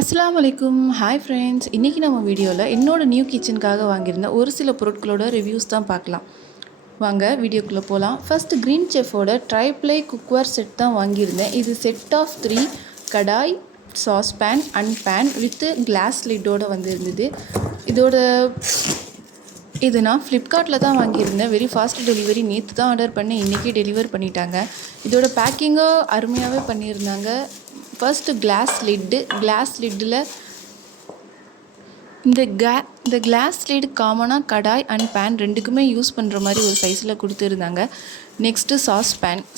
அஸ்ஸலாமு அலைக்கும். Hi friends. இன்றைக்கி நம்ம வீடியோவில் என்னோடய நியூ கிச்சனுக்காக வாங்கியிருந்த ஒரு சில பொருட்களோட ரிவ்யூஸ் தான் பார்க்கலாம். வாங்க வீடியோக்குள்ளே போகலாம். ஃபஸ்ட்டு க்ரீன் செஃபோட ட்ரைப்ளே குக்வேர் செட் தான் வாங்கியிருந்தேன். இது செட் ஆஃப் 3 கடாய், sauce pan and pan with glass லிட்டோடு வந்திருந்தது. இது நான் ஃப்ளிப்கார்ட்டில் தான் வாங்கியிருந்தேன். Very fast delivery. நேற்று தான் ஆர்டர் பண்ணேன், இன்றைக்கி டெலிவர் பண்ணிட்டாங்க. இதோட பேக்கிங்கும் அருமையாகவே பண்ணியிருந்தாங்க. ஃபர்ஸ்ட்டு கிளாஸ் லிட்டில் இந்த கிளாஸ் லிட் காமனாக கடாய் அண்ட் பேன் ரெண்டுக்குமே யூஸ் பண்ணுற மாதிரி ஒரு சைஸில் கொடுத்துருந்தாங்க. நெக்ஸ்ட்டு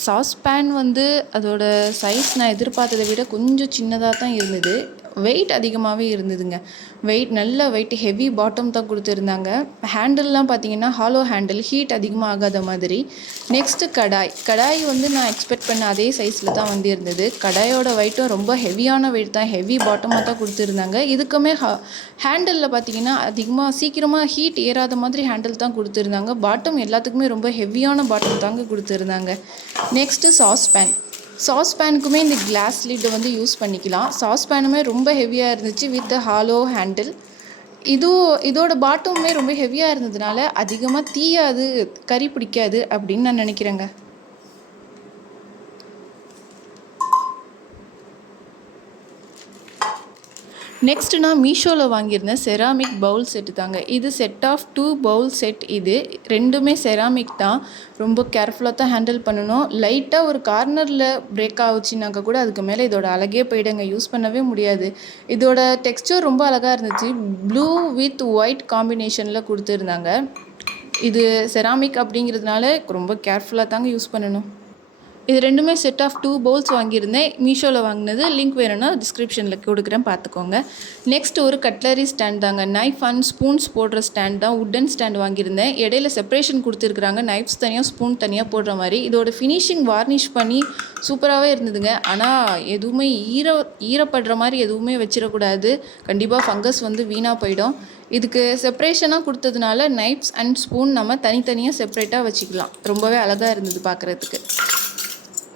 சாஸ் பேன் வந்து அதோட சைஸ் நான் எதிர்பார்த்ததை விட கொஞ்சம் சின்னதாக தான் இருந்தது. வெயிட் அதிகமாகவே இருந்ததுங்க. நல்ல வெயிட், ஹெவி பாட்டம் தான் கொடுத்துருந்தாங்க. ஹேண்டில்லாம் பார்த்தீங்கன்னா ஹாலோ ஹேண்டில், ஹீட் அதிகமாக ஆகாத மாதிரி. நெக்ஸ்ட்டு கடாய் வந்து நான் எக்ஸ்பெக்ட் பண்ண அதே சைஸில் தான் வந்து இருந்தது. கடாயோட வெயிட்டும் ரொம்ப ஹெவியான வெயிட் தான், ஹெவி பாட்டமாக தான் கொடுத்துருந்தாங்க. இதுக்குமே ஹேண்டிலில் பார்த்தீங்கன்னா சீக்கிரமாக ஹீட் ஏறாத மாதிரி ஹேண்டில் தான் கொடுத்துருந்தாங்க. பாட்டம் எல்லாத்துக்குமே ரொம்ப ஹெவியான பாட்டம் தாங்க கொடுத்துருந்தாங்க. நெக்ஸ்ட்டு சாஸ் பேனுக்குமே இந்த கிளாஸ் லிட்டை வந்து யூஸ் பண்ணிக்கலாம். சாஸ் பேனுமே ரொம்ப ஹெவியாக இருந்துச்சு வித் ஹாலோ ஹேண்டில். இதோட பாட்டமுமே ரொம்ப ஹெவியாக இருந்ததுனால அதிகமாக தீயாது, கறி பிடிக்காது அப்படின்னு நான் நினைக்கிறேங்க. நெக்ஸ்ட் நான் மீஷோவில் வாங்கியிருந்தேன் செராமிக் பவுல் செட்டு தாங்க. இது செட் ஆஃப் 2 பவுல் செட். இது ரெண்டுமே செராமிக் தான். ரொம்ப கேர்ஃபுல்லாக தான் ஹேண்டில் பண்ணணும். லைட்டாக ஒரு கார்னரில் பிரேக் ஆகுச்சுனாக்கா கூட அதுக்கு மேலே இதோட அழகே போயிடுங்க, யூஸ் பண்ணவே முடியாது. இதோட டெக்ஸ்சர் ரொம்ப அழகாக இருந்துச்சு. ப்ளூ வித் ஒயிட் காம்பினேஷனில் கொடுத்துருந்தாங்க. இது செராமிக் அப்படிங்கிறதுனால ரொம்ப கேர்ஃபுல்லாக தாங்க யூஸ் பண்ணணும். இது ரெண்டுமே செட் ஆஃப் 2 பவுல்ஸ் வாங்கியிருந்தேன். மீஷோவில் வாங்கினது. லிங்க் வேணும்னா டிஸ்கிரிப்ஷனில் கொடுக்குறேன், பார்த்துக்கோங்க. நெக்ஸ்ட் ஒரு கட்லரி ஸ்டாண்ட் தாங்க. நைஃப் அண்ட் ஸ்பூன்ஸ் போடுற ஸ்டாண்ட் தான். வுட்டன் ஸ்டாண்ட் வாங்கியிருந்தேன். இடையில செப்பரேஷன் கொடுத்துருக்குறாங்க, நைஃப்ஸ் தனியாக ஸ்பூன் தனியாக போடுற மாதிரி. இதோட ஃபினிஷிங் வார்னிஷ் பண்ணி சூப்பராகவே இருந்ததுங்க. ஆனால் எதுவுமே ஈரப்படுற மாதிரி எதுவுமே வச்சிடக்கூடாது, கண்டிப்பாக ஃபங்கஸ் வந்து வீணாக போயிடும். இதுக்கு செப்பரேஷனாக கொடுத்ததுனால நைஃப்ஸ் அண்ட் ஸ்பூன் நம்ம தனித்தனியாக செப்பரேட்டாக வச்சுக்கலாம். ரொம்பவே அழகாக இருந்தது பார்க்குறதுக்கு.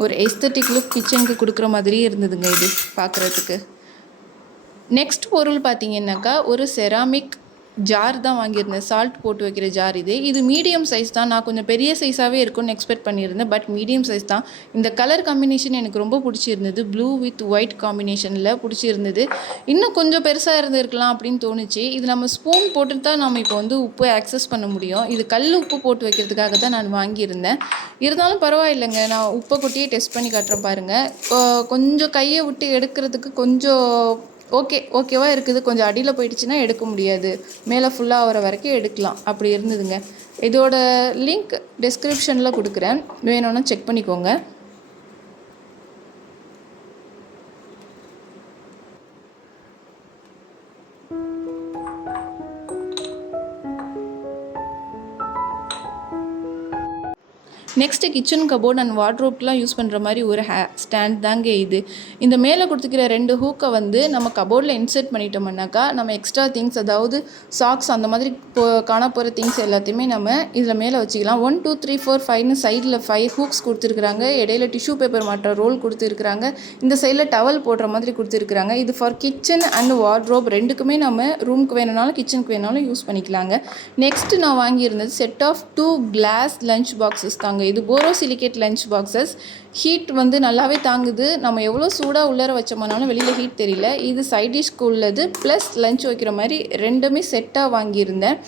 ஒரு எஸ்தட்டிக் லுக் கிச்சனுக்கு கொடுக்குற மாதிரியே இருந்ததுங்க இது பார்க்குறதுக்கு. நெக்ஸ்ட் பொருள் பார்த்தீங்கன்னாக்கா ஒரு செராமிக் ஜார் தான் வாங்கியிருந்தேன். சால்ட் போட்டு வைக்கிற ஜார். இது மீடியம் சைஸ் தான். நான் கொஞ்சம் பெரிய சைஸாகவே இருக்கும்னு எக்ஸ்பெக்ட் பண்ணியிருந்தேன், பட் மீடியம் சைஸ் தான். இந்த கலர் காம்பினேஷன் எனக்கு ரொம்ப பிடிச்சிருந்தது. ப்ளூ வித் ஒயிட் காம்பினேஷனில் பிடிச்சிருந்தது. இன்னும் கொஞ்சம் பெருசாக இருந்திருக்கலாம் அப்படின்னு தோணுச்சு. இது நம்ம ஸ்பூன் போட்டு தான் நம்ம இப்போ வந்து உப்பு ஆக்சஸ் பண்ண முடியும். இது கல் உப்பு போட்டு வைக்கிறதுக்காக தான் நான் வாங்கியிருந்தேன். இருந்தாலும் பரவாயில்லைங்க, நான் உப்பை கொட்டியே டெஸ்ட் பண்ணி காட்டுறேன் பாருங்கள். கொஞ்சம் கையை விட்டு எடுக்கிறதுக்கு கொஞ்சம் ஓகேவாக இருக்குது. கொஞ்சம் அடியில் போயிடுச்சுன்னா எடுக்க முடியாது, மேலே ஃபுல்லாக ஆகிற வரைக்கும் எடுக்கலாம், அப்படி இருந்ததுங்க. இதோட லிங்க் டிஸ்கிரிப்ஷனில் கொடுக்குறேன், வேணும்னா செக் பண்ணிக்கோங்க. நெக்ஸ்ட்டு கிச்சன் கபோர்ட் அண்ட் வார்ட்ரோப்லாம் யூஸ் பண்ணுற மாதிரி ஒரு ஸ்டாண்ட் தாங்க இது. இந்த மேலே கொடுத்துக்கிற 2 ஹூக்கை வந்து நம்ம கபோர்டில் இன்சர்ட் பண்ணிட்டோம்னாக்கா நம்ம எக்ஸ்ட்ரா திங்ஸ், அதாவது சாக்ஸ் அந்த மாதிரி காண போகிற திங்ஸ் எல்லாத்தையுமே நம்ம இதில் மேலே வச்சுக்கலாம். 1 2 3 4 5ன்னு சைடில் 5 ஹூக்ஸ் கொடுத்துருக்குறாங்க. இடையில டிஷ்யூ பேப்பர் மாட்டுற ரோல் கொடுத்துருக்குறாங்க. இந்த சைடில் டவல் போடுற மாதிரி கொடுத்துருக்குறாங்க. இது ஃபார் கிச்சன் அண்ட் வார்ட்ரோப் ரெண்டுக்குமே நம்ம ரூமுக்கு வேணுனாலும் கிச்சனுக்கு வேணாலும் யூஸ் பண்ணிக்கலாங்க. நெக்ஸ்ட்டு நான் வாங்கியிருந்தது set of 2 glass lunch boxes தாங்க. இது போரோசிலிகேட் லஞ்ச் பாக்ஸஸ். ஹீட் வந்து நல்லாவே தாங்குது. நம்ம எவ்வளோ சூடாக உள்ளர வச்சோம்னாலும் வெளியில் ஹீட் தெரியல. இது சைட் டிஷ்க்கு உள்ளது ப்ளஸ் லஞ்ச் வைக்கிற மாதிரி ரெண்டுமே செட்டாக வாங்கியிருந்தேன்.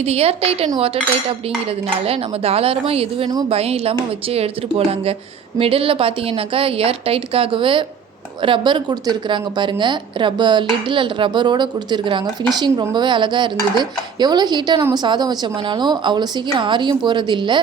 இது air tight and water tight அப்படிங்கிறதுனால நம்ம தாராளமாக எது வேணுமோ பயம் இல்லாமல் வச்சு எடுத்துகிட்டு போகலாங்க. மிடில் பார்த்தீங்கன்னாக்கா ஏர் டைட்டுக்காகவே ரப்பர் கொடுத்துருக்குறாங்க பாருங்கள். லிட்டில் ரப்பரோடு கொடுத்துருக்குறாங்க. ஃபினிஷிங் ரொம்பவே அழகாக இருந்தது. எவ்வளோ ஹீட்டாக நம்ம சாதம் வச்சோம்னாலும் அவ்வளோ சீக்கிரம் ஆறியும் போகிறது இல்லை.